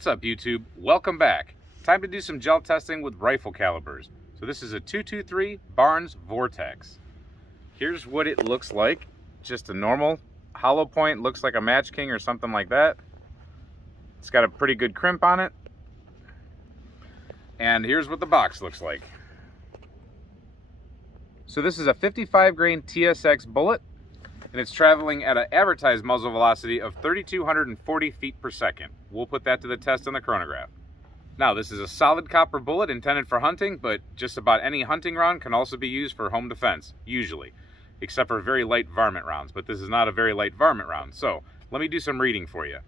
What's up, YouTube? Welcome back. Time to do some gel testing with rifle calibers. So this is a 223 Barnes Vortex. Here's what it looks like. Just a normal hollow point, looks like a Match King or something like that. It's got a pretty good crimp on it. And here's what the box looks like. So this is a 55 grain TSX bullet, and it's traveling at an advertised muzzle velocity of 3,240 feet per second. We'll put that to the test on the chronograph. Now, this is a solid copper bullet intended for hunting, but just about any hunting round can also be used for home defense, usually, except for very light varmint rounds, but this is not a very light varmint round. So let me do some reading for you.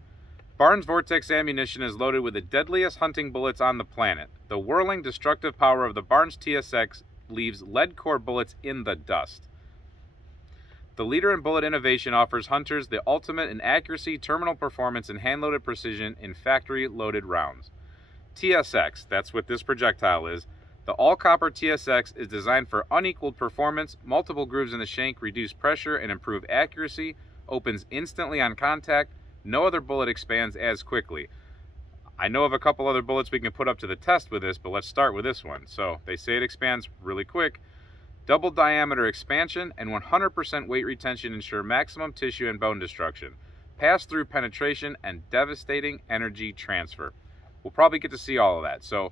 Barnes Vortex ammunition is loaded with the deadliest hunting bullets on the planet. The whirling, destructive power of the Barnes TSX leaves lead core bullets in the dust. The leader in bullet innovation offers hunters the ultimate in accuracy, terminal performance, and hand-loaded precision in factory-loaded rounds. TSX, that's what this projectile is. The all-copper TSX is designed for unequaled performance, multiple grooves in the shank, reduce pressure, and improve accuracy, opens instantly on contact. No other bullet expands as quickly. I know of a couple other bullets we can put up to the test with this, but let's start with this one. So they say it expands really quick. Double diameter expansion and 100% weight retention ensure maximum tissue and bone destruction, pass-through penetration, and devastating energy transfer. We'll probably get to see all of that. So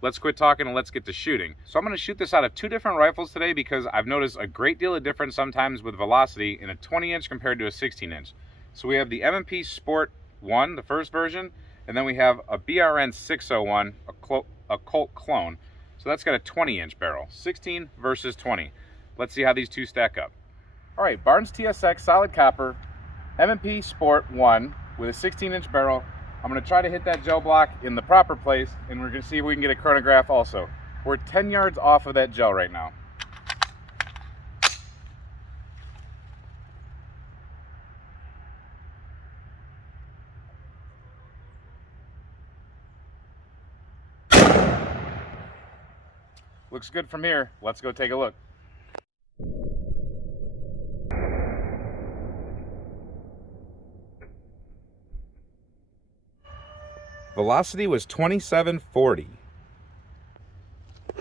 let's quit talking and let's get to shooting. So I'm going to shoot this out of two different rifles today because I've noticed a great deal of difference sometimes with velocity in a 20-inch compared to a 16-inch. So we have the M&P Sport 1, the first version, and then we have a BRN 601, a Colt clone. So that's got a 20-inch barrel, 16 versus 20. Let's see how these two stack up. All right, Barnes TSX solid copper, M&P Sport 1 with a 16-inch barrel. I'm gonna try to hit that gel block in the proper place, and we're gonna see if we can get a chronograph also. We're 10 yards off of that gel right now. Looks good from here. Let's go take a look. Velocity was 2740.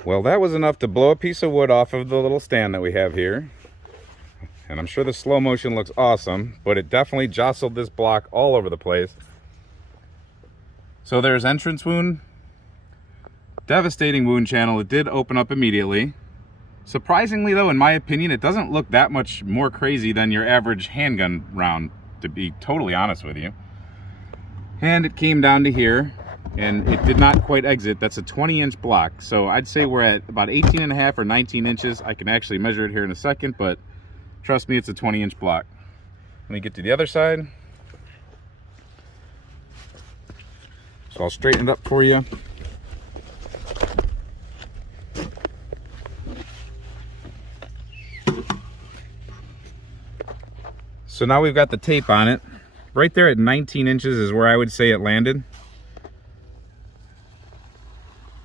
Well, that was enough to blow a piece of wood off of the little stand that we have here. And I'm sure the slow motion looks awesome, but it definitely jostled this block all over the place. So there's entrance wound. Devastating wound channel. It did open up immediately. Surprisingly though, in my opinion, it doesn't look that much more crazy than your average handgun round, to be totally honest with you. And it came down to here, and it did not quite exit. That's a 20-inch block. So I'd say we're at about 18 and a half or 19 inches. I can actually measure it here in a second, but trust me, it's a 20-inch block. Let me get to the other side. So I'll straighten it up for you. So now we've got the tape on it. Right there at 19 inches is where I would say it landed.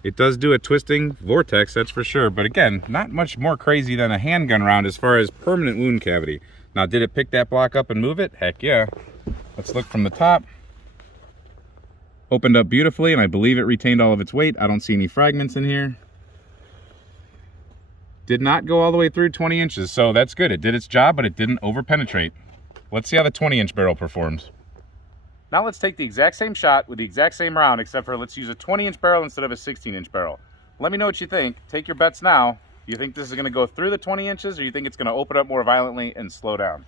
It does do a twisting vortex, that's for sure. But again, not much more crazy than a handgun round as far as permanent wound cavity. Now, did it pick that block up and move it? Heck yeah. Let's look from the top. Opened up beautifully, and I believe it retained all of its weight. I don't see any fragments in here. Did not go all the way through 20 inches, so that's good. It did its job, but it didn't over-penetrate. Let's see how the 20-inch barrel performs. Now let's take the exact same shot with the exact same round, except for let's use a 20-inch barrel instead of a 16-inch barrel. Let me know what you think. Take your bets now. You think this is going to go through the 20 inches, or you think it's going to open up more violently and slow down?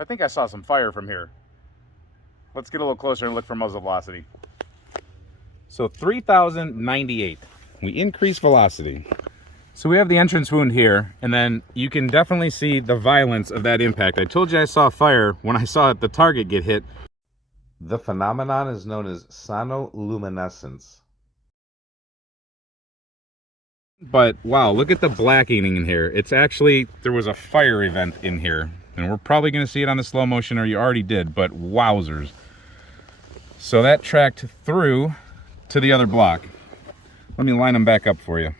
I think I saw some fire from here. Let's get a little closer and look for muzzle velocity. So 3,098. We increased velocity. So we have the entrance wound here, and then you can definitely see the violence of that impact. I told you I saw fire when I saw the target get hit. The phenomenon is known as sonoluminescence. But wow, look at the blackening in here. It's actually, there was a fire event in here, and we're probably going to see it on the slow motion, or you already did, but wowzers. So that tracked through to the other block. Let me line them back up for you.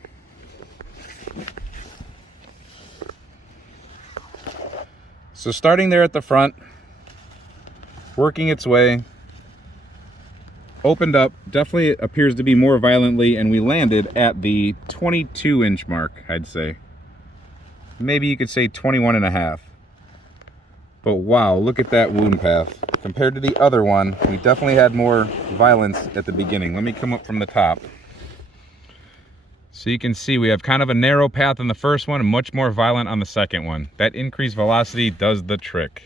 So starting there at the front, working its way, opened up, definitely appears to be more violently, and we landed at the 22-inch mark, I'd say. Maybe you could say 21.5. But wow, look at that wound path. Compared to the other one, we definitely had more violence at the beginning. Let me come up from the top. So you can see we have kind of a narrow path on the first one and much more violent on the second one. That increased velocity does the trick.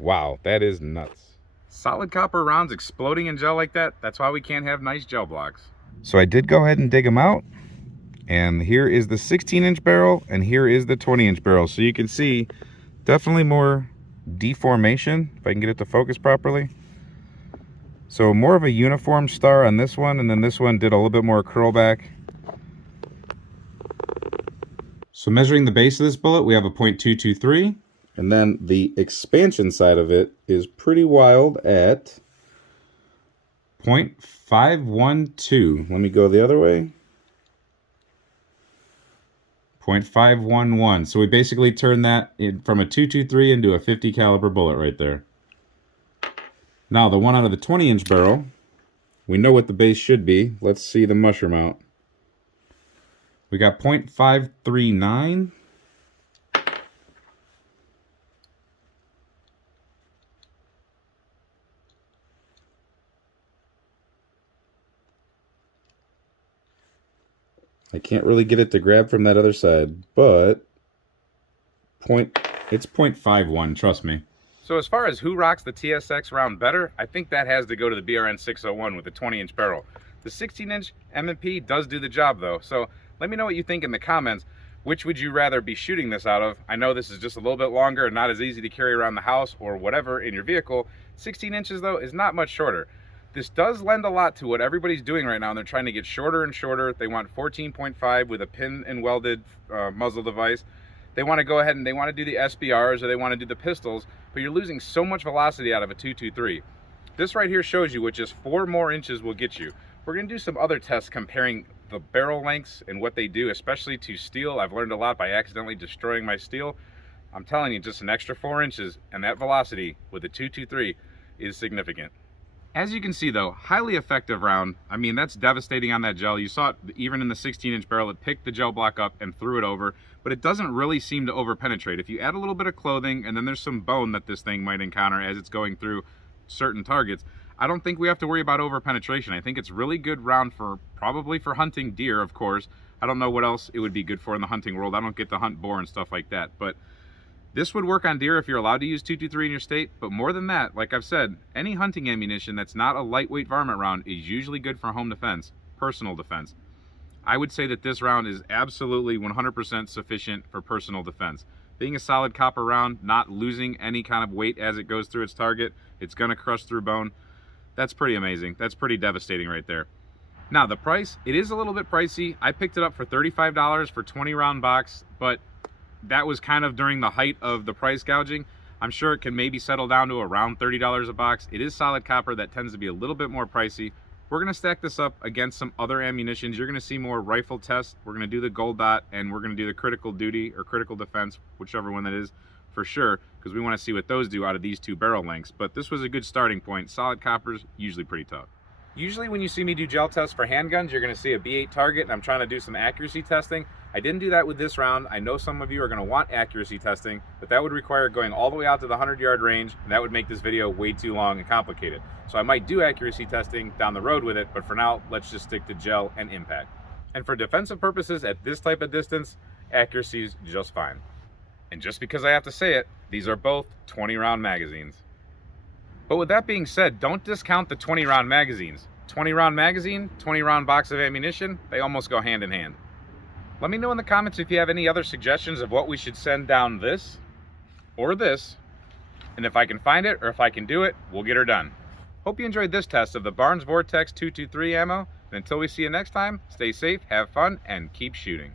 Wow, that is nuts. Solid copper rounds exploding in gel like that, that's why we can't have nice gel blocks. So I did go ahead and dig them out. And here is the 16-inch barrel, and here is the 20-inch barrel. So you can see definitely more deformation, if I can get it to focus properly. So more of a uniform star on this one, and then this one did a little bit more curl back. So measuring the base of this bullet, we have a .223, and then the expansion side of it is pretty wild at .512. Let me go the other way. 0.511. So we basically turned that from a .223 into a 50 caliber bullet right there. Now the one out of the 20-inch barrel, we know what the base should be. Let's see the mushroom out. We got .539. I can't really get it to grab from that other side, but it's .51, trust me. So as far as who rocks the TSX round better, I think that has to go to the BRN 601 with the 20-inch barrel. The 16-inch M&P does do the job though, so let me know what you think in the comments. Which would you rather be shooting this out of? I know this is just a little bit longer and not as easy to carry around the house or whatever in your vehicle. 16 inches though is not much shorter. This does lend a lot to what everybody's doing right now, and they're trying to get shorter and shorter. They want 14.5 with a pin and welded muzzle device. They want to go ahead and they want to do the SBRs, or they want to do the pistols, but you're losing so much velocity out of a .223. This right here shows you what just 4 more inches will get you. We're going to do some other tests comparing the barrel lengths and what they do, especially to steel. I've learned a lot by accidentally destroying my steel. I'm telling you, just an extra 4 inches, and that velocity with the .223 is significant. As you can see though, highly effective round. I mean, that's devastating on that gel. You saw it even in the 16-inch barrel, it picked the gel block up and threw it over, but it doesn't really seem to over penetrate. If you add a little bit of clothing, and then there's some bone that this thing might encounter as it's going through certain targets, I don't think we have to worry about over penetration. I think it's really good round for, probably for hunting deer, of course. I don't know what else it would be good for in the hunting world. I don't get to hunt boar and stuff like that, but this would work on deer if you're allowed to use .223 in your state, but more than that, like I've said, any hunting ammunition that's not a lightweight varmint round is usually good for home defense, personal defense. I would say that this round is absolutely 100% sufficient for personal defense. Being a solid copper round, not losing any kind of weight as it goes through its target, it's gonna crush through bone. That's pretty amazing. That's pretty devastating right there. Now the price, it is a little bit pricey. I picked it up for $35 for 20 round box, but that was kind of during the height of the price gouging. I'm sure it can maybe settle down to around $30 a box. It is solid copper, that tends to be a little bit more pricey. We're gonna stack this up against some other ammunitions. You're gonna see more rifle tests. We're gonna do the gold dot, and we're gonna do the critical duty or critical defense, whichever one that is, for sure, because we wanna see what those do out of these 2 barrel lengths. But this was a good starting point. Solid copper's usually pretty tough. Usually when you see me do gel tests for handguns, you're gonna see a B8 target, and I'm trying to do some accuracy testing. I didn't do that with this round. I know some of you are gonna want accuracy testing, but that would require going all the way out to the 100-yard range, and that would make this video way too long and complicated. So I might do accuracy testing down the road with it, but for now, let's just stick to gel and impact. And for defensive purposes at this type of distance, accuracy is just fine. And just because I have to say it, these are both 20-round magazines. But with that being said, don't discount the 20-round magazines. 20-round magazine, 20-round box of ammunition, they almost go hand in hand. Let me know in the comments if you have any other suggestions of what we should send down this or this, and if I can find it or if I can do it, we'll get her done. Hope you enjoyed this test of the Barnes Vortex 223 ammo, and until we see you next time, stay safe, have fun, and keep shooting.